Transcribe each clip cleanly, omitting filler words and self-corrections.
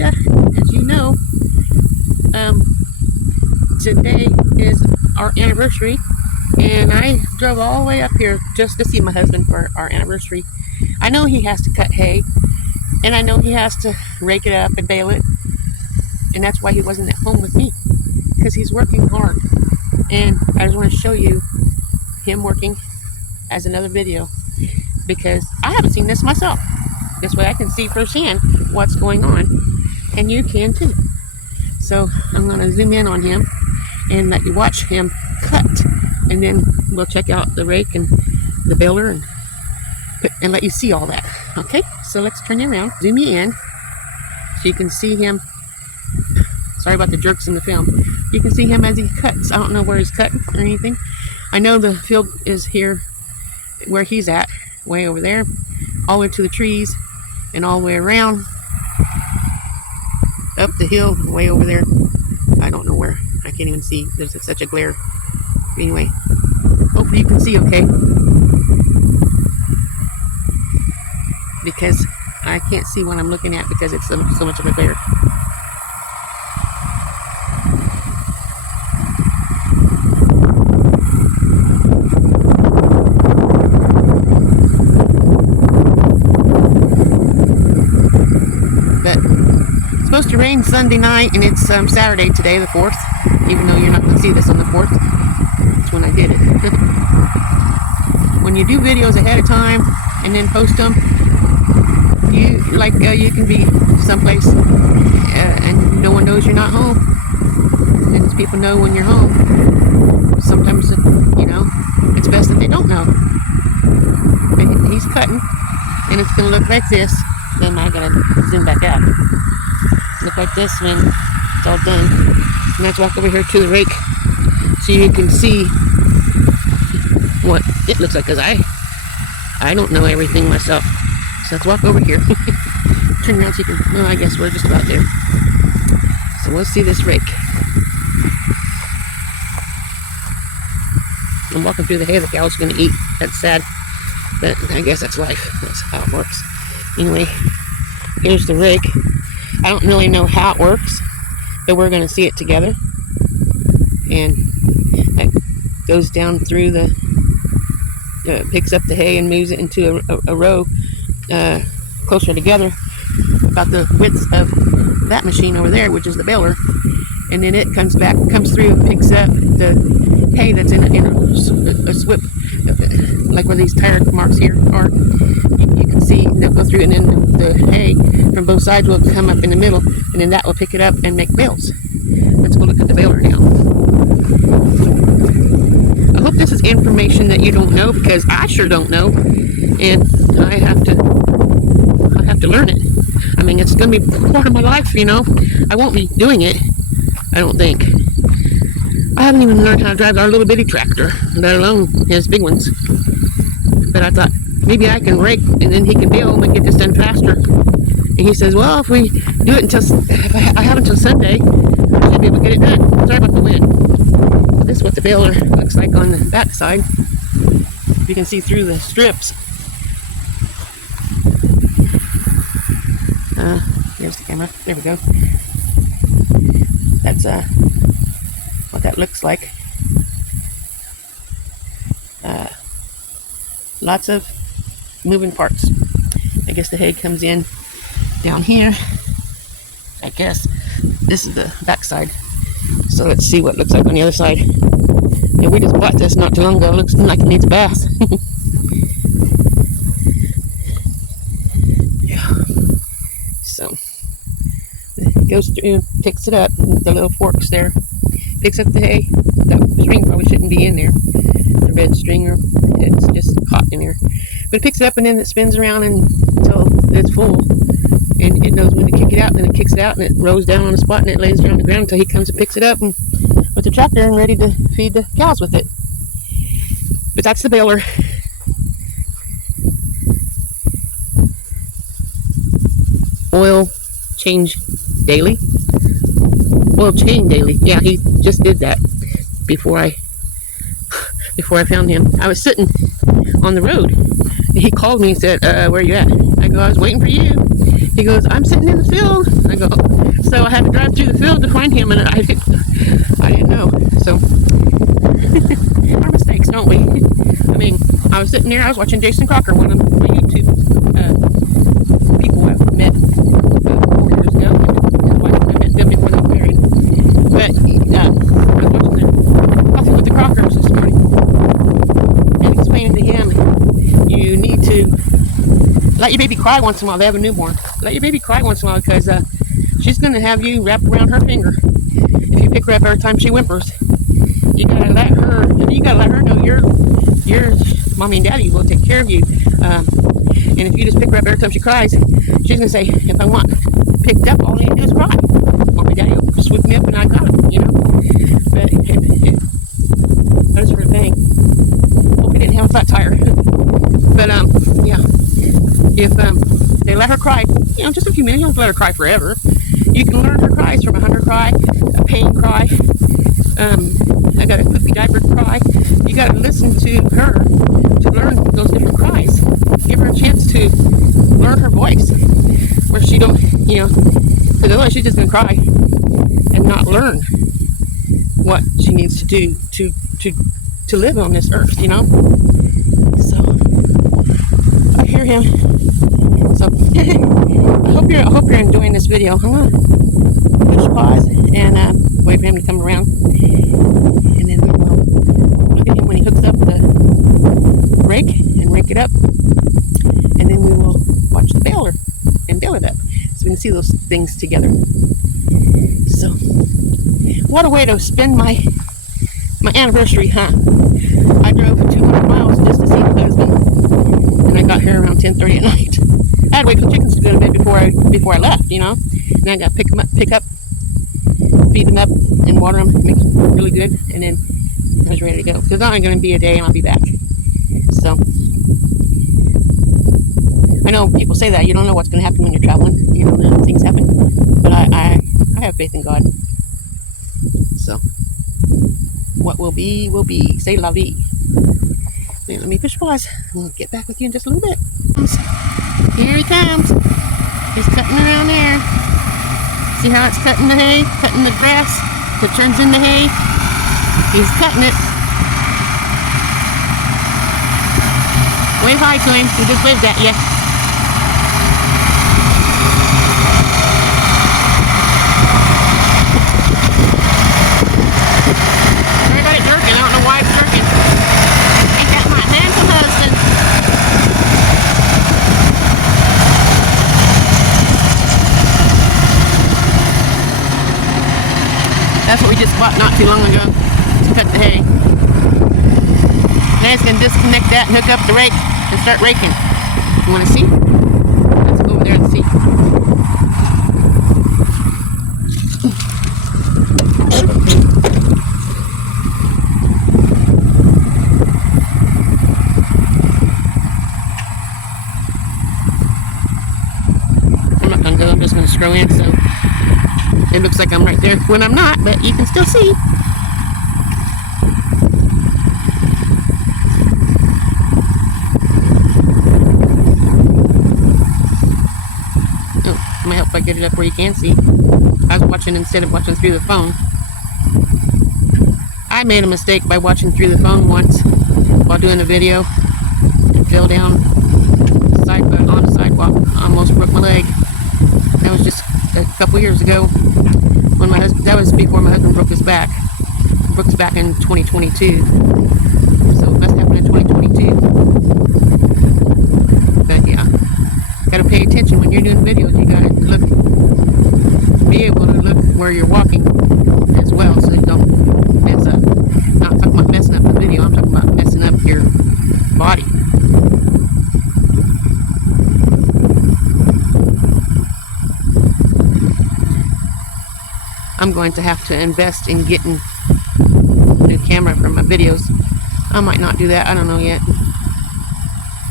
Alicia, as you know, today is our anniversary, and I drove all the way up here just to see my husband for our anniversary. I know he has to cut hay, and I know he has to rake it up and bale it, and that's why he wasn't at home with me, because he's working hard. And I just want to show you him working as another video, because I haven't seen this myself. This way I can see firsthand what's going on, and you can too. So I'm going to zoom in on him and let you watch him cut, and then we'll check out the rake and the baler and let you see all that. Okay, so let's turn you around, zoom you in, so you can see him. Sorry about the jerks in the film. You can see him as he cuts. I don't know where he's cutting or anything. I know the field is here where he's at, way over there, all the way to the trees, and all the way around, up the hill, way over there. I don't know where. I can't even see. There's such a glare. Anyway, hopefully you can see okay, because I can't see what I'm looking at because it's so much of a glare. Supposed to rain Sunday night, and it's Saturday today, the 4th, even though you're not going to see this on the 4th. That's when I did it. When you do videos ahead of time and then post them, you can be someplace and no one knows you're not home, and people know when you're home. Sometimes, it's best that they don't know. But he's cutting, and it's going to look like this. Then I got to zoom back out. Look like this when it's all done. And let's walk over here to the rake so you can see what it looks like, because I don't know everything myself. So let's walk over here. Turn around so you can, well, I guess we're just about there. So we'll see this rake. I'm walking through the hay the cow's going to eat. That's sad, but I guess that's life. That's how it works. Anyway, here's the rake. I don't really know how it works, but we're going to see it together. And that goes down through picks up the hay and moves it into a row closer together, about the width of that machine over there, which is the baler. And then it comes through and picks up the hay that's in a swip, like where these tire marks here are. You can see they'll go through, and then the hay from both sides will come up in the middle, and then that will pick it up and make bales. Let's go look at the baler now. I hope this is information that you don't know, because I sure don't know, and I have to learn it. I mean, it's going to be part of my life, I won't be doing it, I don't think. I haven't even learned how to drive our little bitty tractor, let alone his big ones. But I thought, maybe I can rake, and then he can bale and get this done faster. And he says, well, if we do it if I have until Sunday, I should be able to get it done. Sorry about the wind. This is what the baler looks like on the back side. You can see through the strips. Here's the camera. There we go. That's what that looks like. Lots of moving parts. I guess the hay comes in down here. I guess this is the back side. So let's see what it looks like on the other side. Yeah, we just bought this not too long ago. It looks like it needs a bath. Yeah. So it goes through, picks it up, the little forks there, picks up the hay. That string probably shouldn't be in there, the red string, or it's just caught in there. But it picks it up, and then it spins around until it's full, and it knows when to kick it out. And then it kicks it out, and it rolls down on the spot, and it lays it on the ground until he comes and picks it up and with the tractor and ready to feed the cows with it. But that's the baler. Oil change daily. Oil change daily. Yeah, he just did that before I found him. I was sitting on the road. He called me and said, where are you at? I go, I was waiting for you. He goes, I'm sitting in the field. I go, so I had to drive through the field to find him, and I didn't know. So, our mistakes, don't we? I mean, I was sitting there, I was watching Jason Crocker, one of my YouTube people I've met 4 years ago. His wife, I met them before they were married. But I was watching the Coffee with the Crockers this morning and explaining to him, you need to let your baby cry once in a while. They have a newborn. Let your baby cry once in a while because she's going to have you wrapped around her finger if you pick her up every time she whimpers. You gotta let her know your mommy and daddy will take care of you. And if you just pick her up every time she cries, she's gonna say, if I want picked up, all I need to do is cry. Mommy and daddy will swoop me up and I got it, you know. But that is sort of thing. Hope he didn't have a flat tire. But yeah, if they let her cry, you know, just a few minutes, you don't have to let her cry forever. You can learn her cries from a hunger cry, a pain cry. I got a poopy diaper cry. You got to listen to her to learn those different cries. Give her a chance to learn her voice, where she don't, you know, because otherwise she's just gonna cry and not learn what she needs to do to live on this earth, you know. So I hear him. So I hope you're enjoying this video. I'm gonna push pause and wait for him to come around. And then we will look at him when he hooks up the rake and rake it up. And then we will watch the baler and bale it up. So we can see those things together. So, what a way to spend my anniversary, huh? I drove 200 miles just to see my husband. And I got here around 10:30 at night. I had to wait for the chickens to go to bed before I left, you know. And I got to pick up, feed them up, and water them, make them really good, and then I was ready to go. Because it's only going to be a day, and I'll be back. So I know people say that you don't know what's going to happen when you're traveling. You know, things happen, but I have faith in God. So what will be will be. Say la vie. Let me push pause. We'll get back with you in just a little bit. Here he comes. He's cutting around there. See how it's cutting the hay, cutting the grass that turns into hay? He's cutting it. Wave hi to him. He just waved at you. Everybody jerking. I don't know why it's jerking. Ain't got my handsome husband. That's what we just bought not too long ago to cut the hay. Now it's going to disconnect that and hook up the rake and start raking. You want to see? Let's go over there and see. I'm not going to go, I'm just going to scroll in, so it looks like I'm right there when I'm not, but you can still see. Oh, might help if I get it up where you can see. I was watching instead of watching through the phone. I made a mistake by watching through the phone once while doing a video and fell down on the sidewalk. I almost broke my leg. That was just a couple years ago. When my husband, that was before my husband broke his back. He broke his back in 2022. So it must happen in 2022. But yeah, gotta pay attention when you're doing videos. You gotta look, be able to look where you're walking as well, so you don't mess up. Not talking about messing up the video. I'm talking about messing up your body. I'm going to have to invest in getting a new camera for my videos. I might not do that. I don't know yet.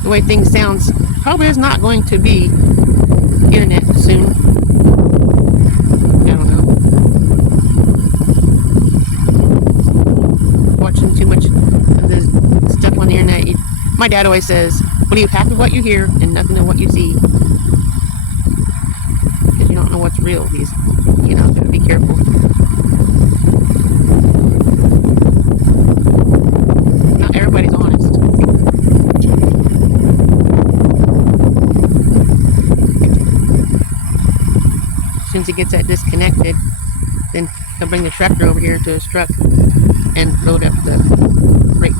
The way things sounds, probably is not going to be internet soon. I don't know. Watching too much of this stuff on the internet. My dad always says, believe half of what you hear and nothing of what you see. real. He's, gotta be careful. Not everybody's honest. As soon as he gets that disconnected, then he'll bring the tractor over here to his truck and load up the rake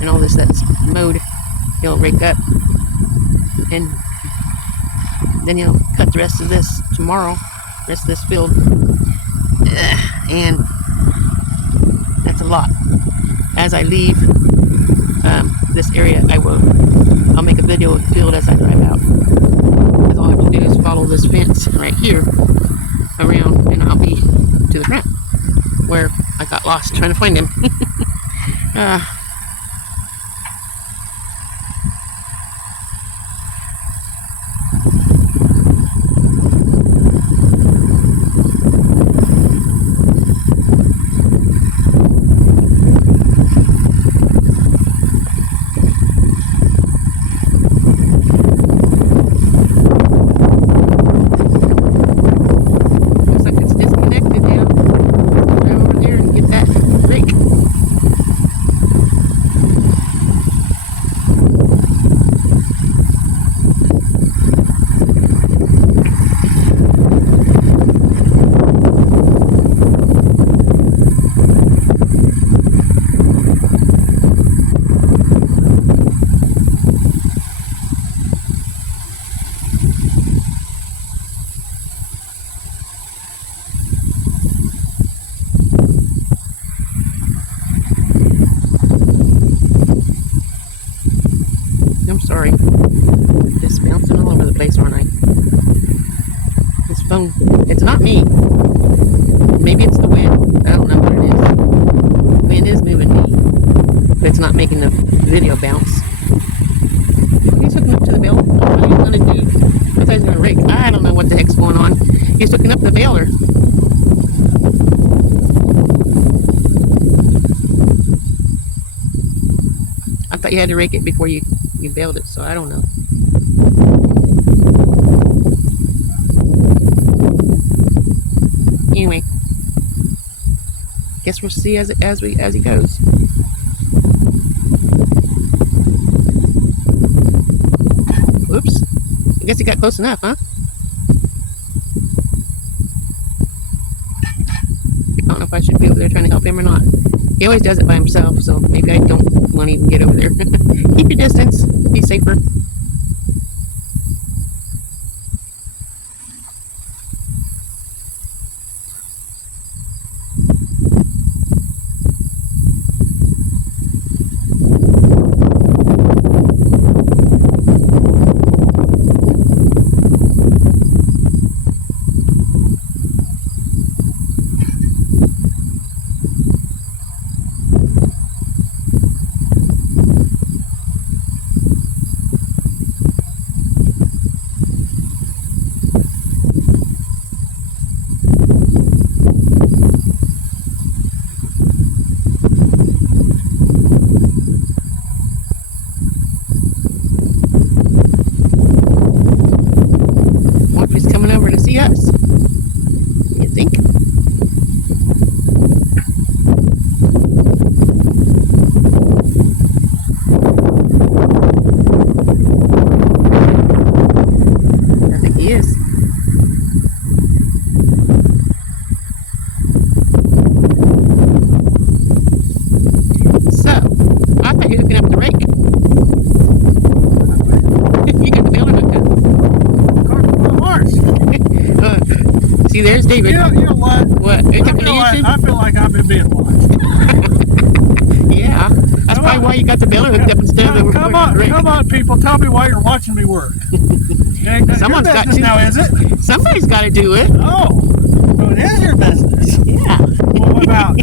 and all this that's mowed. He'll rake up, and then he'll cut the rest of this tomorrow, rest of this field. And that's a lot. As I leave this area, I'll make a video of the field as I drive out. Because all I have to do is follow this fence right here around, and I'll be to the front where I got lost trying to find him. I'm sorry. Just bouncing all over the place, aren't I? This phone, it's not me. Maybe it's the wind. I don't know what it is. The wind is moving me, but it's not making the video bounce. He's hooking up to the baler. What are you going to do? I thought he was going to rake. I don't know what the heck's going on. He's hooking up the baler. I thought you had to rake it before you baled it, so I don't know. Anyway, guess we'll see as he goes. Whoops! I guess he got close enough, huh? I don't know if I should be over there trying to help him or not. He always does it by himself, so maybe I don't want to even get over there. Keep your distance. Be safer. Yes. You think? I think he is. So, I thought you were hooking up the rake. You got the baler hooked up. See, there's David. You know what? What? Are you talking to YouTube? I feel like I've been being watched. Yeah. That's probably why you got the baler hooked up instead of the Come on, people. Tell me why you're watching me work. Someone's got to. Now, is it? Somebody's got to do it. Oh. So it is your business. Yeah. Well, what about?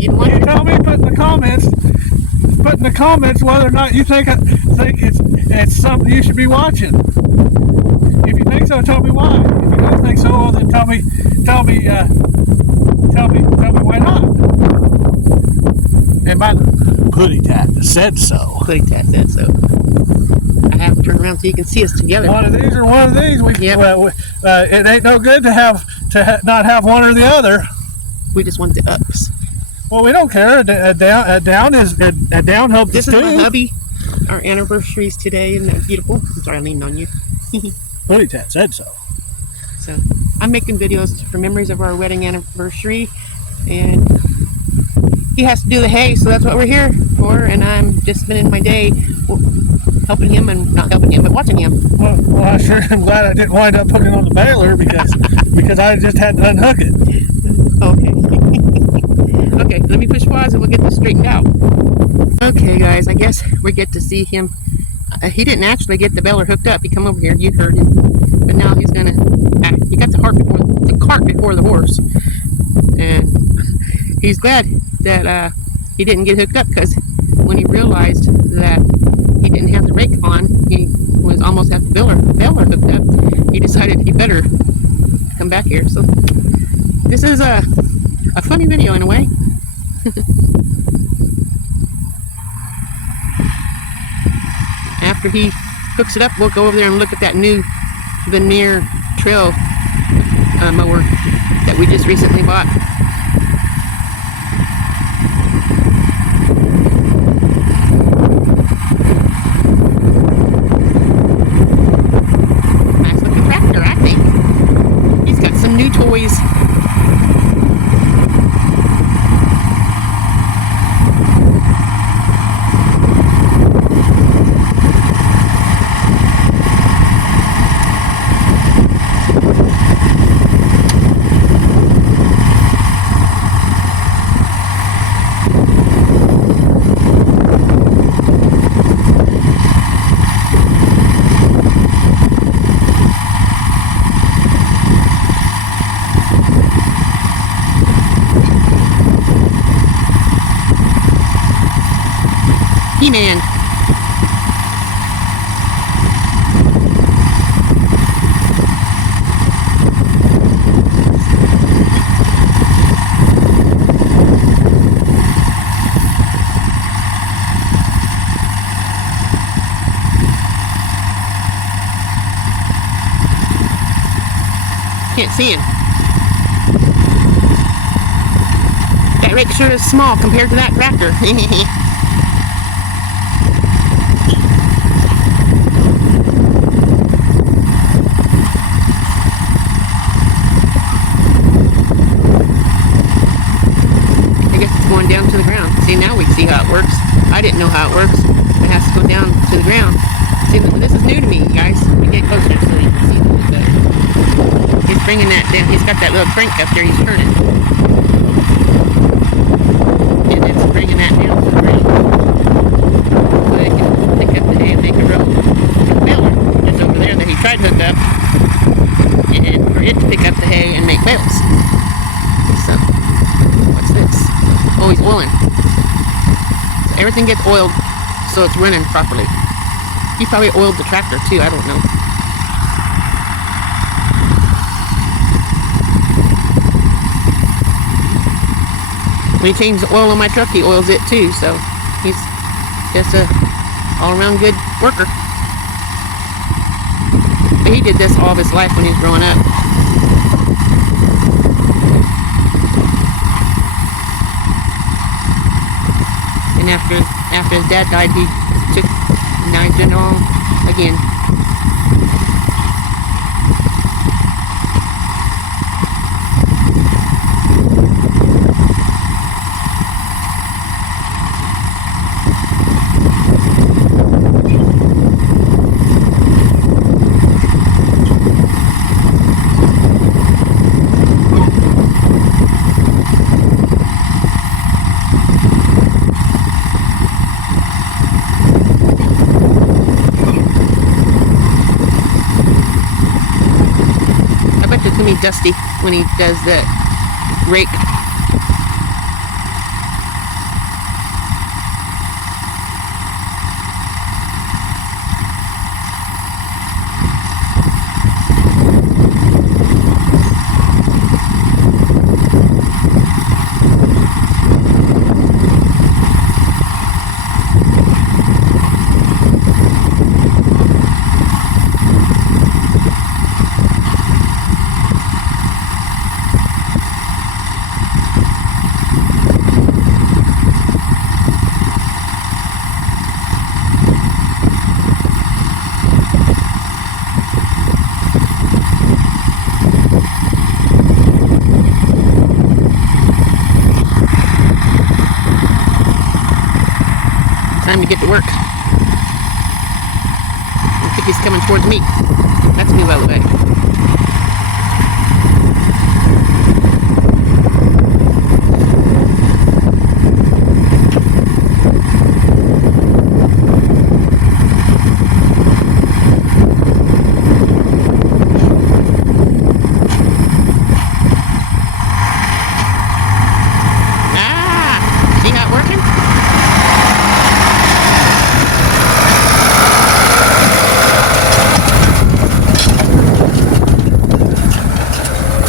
You want to tell me, put in the comments whether or not you think it's something you should be watching. If you think so, tell me why. If you don't think so, well, then tell me why not. And by the Putty Tat said so. Putty Tat said so. I I have to turn around so you can see us together. One of these or one of these. It ain't no good to not have one or the other. We just want the ups. Well, we don't care. A down helps This us is too. my hubby. Our anniversary's today, isn't that beautiful? I'm sorry I leaned on you. Booty Tat said so. So I'm making videos for memories of our wedding anniversary, and he has to do the hay, so that's what we're here for. And I'm just spending my day helping him, and not helping him, but watching him. Well, I sure am glad I didn't wind up hooking on the baler because I just had to unhook it. Okay. Okay, let me push pause and we'll get this straightened out. Okay, guys, I guess we get to see him. He didn't actually get the baler hooked up. He come over here, you heard him. But now he's gonna. He got the cart before the horse, and he's glad that he didn't get hooked up, because when he realized that he didn't have the rake on, he was almost at the baler hooked up. He decided he better come back here. So this is a funny video in a way. After he hooks it up, we'll go over there and look at that new veneer trail mower that we just recently bought. Nice looking tractor, I think. He's got some new toys. He-Man. Can't see him. That rake sure is small compared to that tractor. Going down to the ground. See, now we see how it works. I didn't know how it works. It has to go down to the ground. See, this is new to me, guys. You get closer so you can see a little bit. He's bringing that down. He's got that little crank up there. He's turning. And it's bringing that down to the ground. So they can pick up the hay and make a row. The baler is over there that he tried to hook up. And for it to pick up the hay and make bales. So, what's this? Oh, he's oiling. So everything gets oiled so it's running properly. He probably oiled the tractor too, I don't know. When he changes the oil on my truck, he oils it too, so he's just a all-around good worker. But he did this all of his life when he was growing up. And after his dad died, now he's doing it all again. It's gonna be dusty when he does the rake. time to get to work. I think he's coming towards me. Let's move out of the way. See how it working?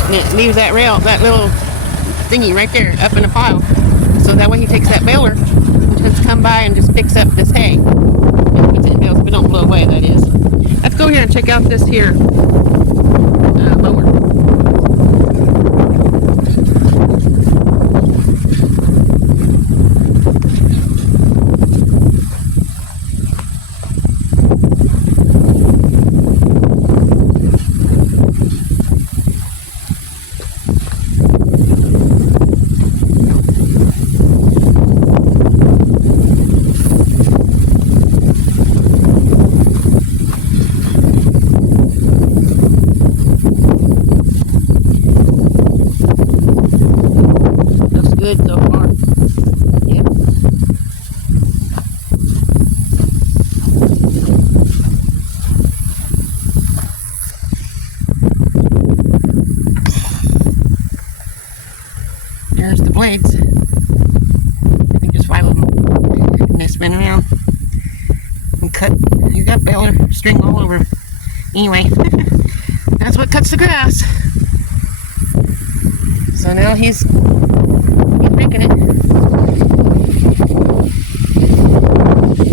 And it leaves that rail, that little thingy right there up in a pile. So that way he takes that baler and just come by and just picks up this hay. And puts it in bales, but don't blow away, that is. Let's go here and check out this here mower. Good so far. Yeah. There's the blades. I think there's 5 of them. And they spin around and cut. You got baler string all over. Anyway, that's what cuts the grass. So now he's making it.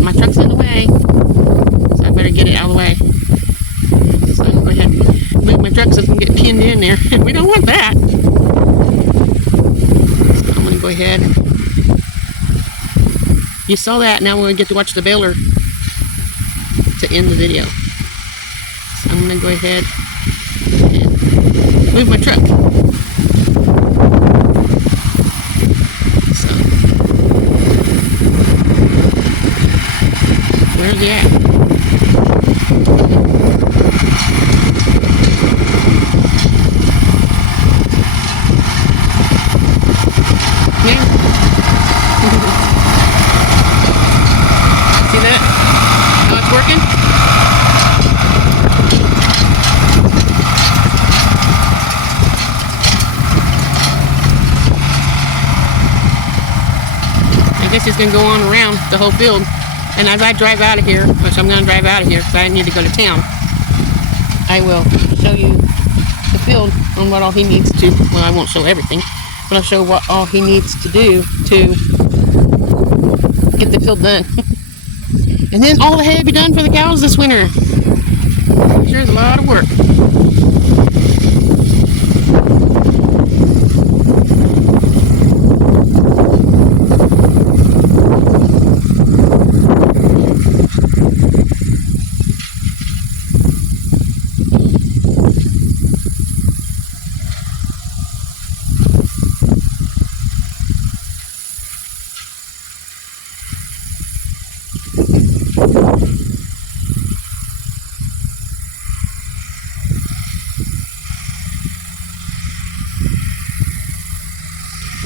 My truck's in the way, so I better get it out of the way. So I'm going to go ahead and move my truck so it can get pinned in there. We don't want that. So I'm going to go ahead. You saw that. Now we're going to get to watch the baler to end the video. So I'm going to go ahead and move my truck. Where's he at? Yeah. See that? How it's working? I guess it's going to go on around the whole field. And as I drive out of here, which I'm going to drive out of here because I need to go to town, I will show you the field on what all he needs to, well, I won't show everything, but I'll show what all he needs to do to get the field done. And then all the hay will be done for the cows this winter. Sure is a lot of work.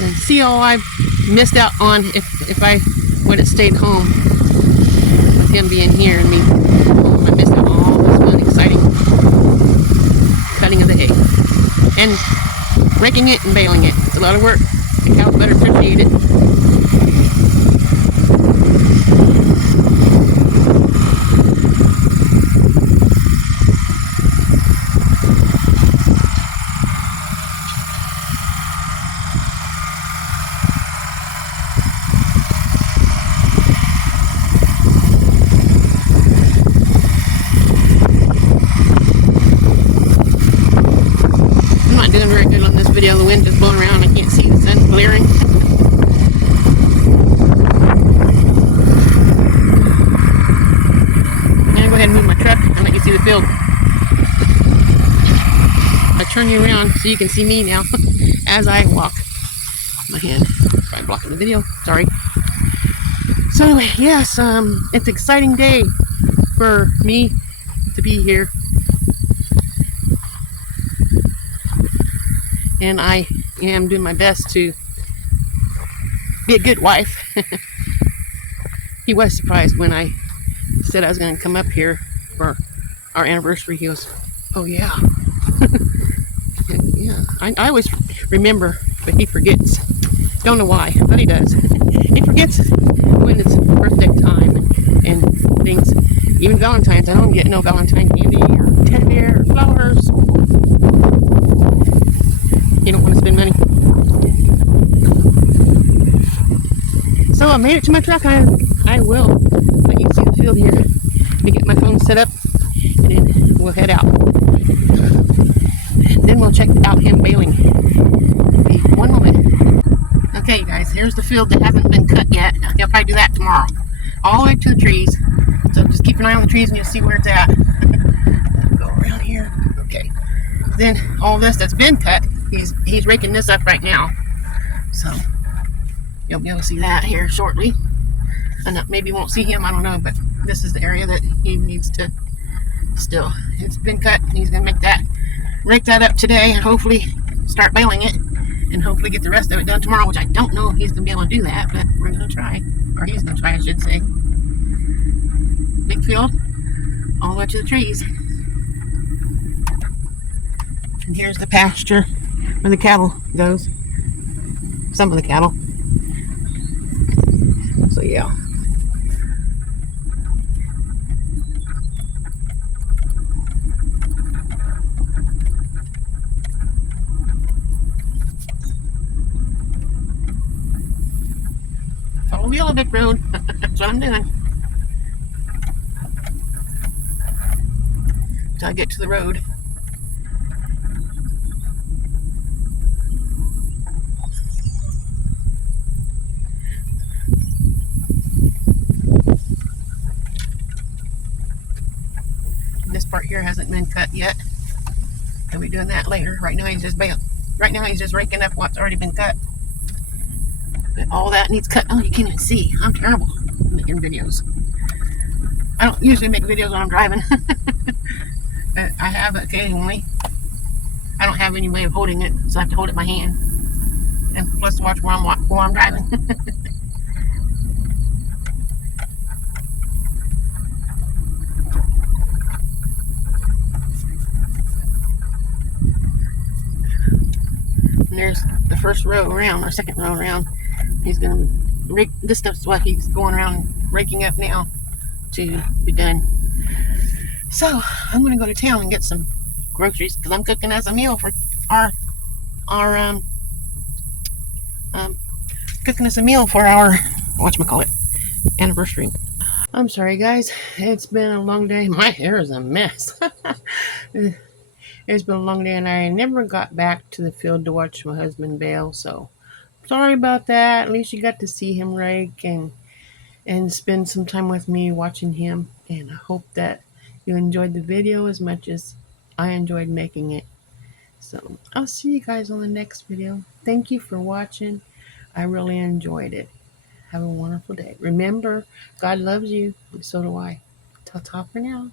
And see all I've missed out on if I would have stayed home with him being here and me home. I missed out on all this fun, exciting cutting of the hay and raking it and baling it. It's a lot of work. The cows better appreciate it. Doing very good on this video. The wind is blowing around. I can't see the sun glaring. I'm gonna go ahead and move my truck and let you see the field. I'll turn you around so you can see me now as I walk. My hand. Probably blocking the video. Sorry. So anyway, yes, it's an exciting day for me to be here, and I am doing my best to be a good wife. He was surprised when I said I was going to come up here for our anniversary. He goes, "Oh yeah, and yeah." I always remember, but he forgets. Don't know why, but he does. He forgets when it's birthday time and things. Even Valentine's, I don't get no Valentine candy or teddy bear or flowers. You don't want to spend money. So I made it to my truck. I will let you see the field here to get my phone set up, and then we'll head out. And then we'll check out him baling. One moment. Okay, you guys, here's the field that hasn't been cut yet. He'll probably do that tomorrow. All the way to the trees. So just keep an eye on the trees and you'll see where it's at. Go around here. Okay. Then all this that's been cut, he's raking this up right now. So you'll be able to see that here shortly. And maybe you won't see him, I don't know, but this is the area that he needs to still. It's been cut. He's gonna rake that up today and hopefully start baling it and hopefully get the rest of it done tomorrow, which I don't know if he's gonna be able to do that, but we're gonna try. Or he's gonna try, I should say. Big field, all the way to the trees. And here's the pasture where the cattle goes. Some of the cattle. So yeah. Follow the yellow brick road. That's what I'm doing. Until I get to the road. This part here hasn't been cut yet. He'll be doing that later. Right now he's just raking up what's already been cut. But all that needs cut. Oh, you can't even see. I'm terrible making videos. I don't usually make videos when I'm driving. But I have occasionally. I don't have any way of holding it, so I have to hold it in my hand. And plus watch while I'm driving. And there's the first row around, or second row around. He's gonna rake. This stuff's what he's going around raking up now to be done. So I'm gonna go to town and get some groceries because I'm cooking as a meal for our cooking us a meal for our whatchamacallit anniversary. I'm sorry guys, it's been a long day. My hair is a mess. It's been a long day and I never got back to the field to watch my husband bale, so sorry about that. At least you got to see him rake and spend some time with me watching him, and I hope that you enjoyed the video as much as I enjoyed making it. So I'll see you guys on the next video. Thank you for watching. I really enjoyed it. Have a wonderful day. Remember, God loves you, and so do I. Ta-ta for now.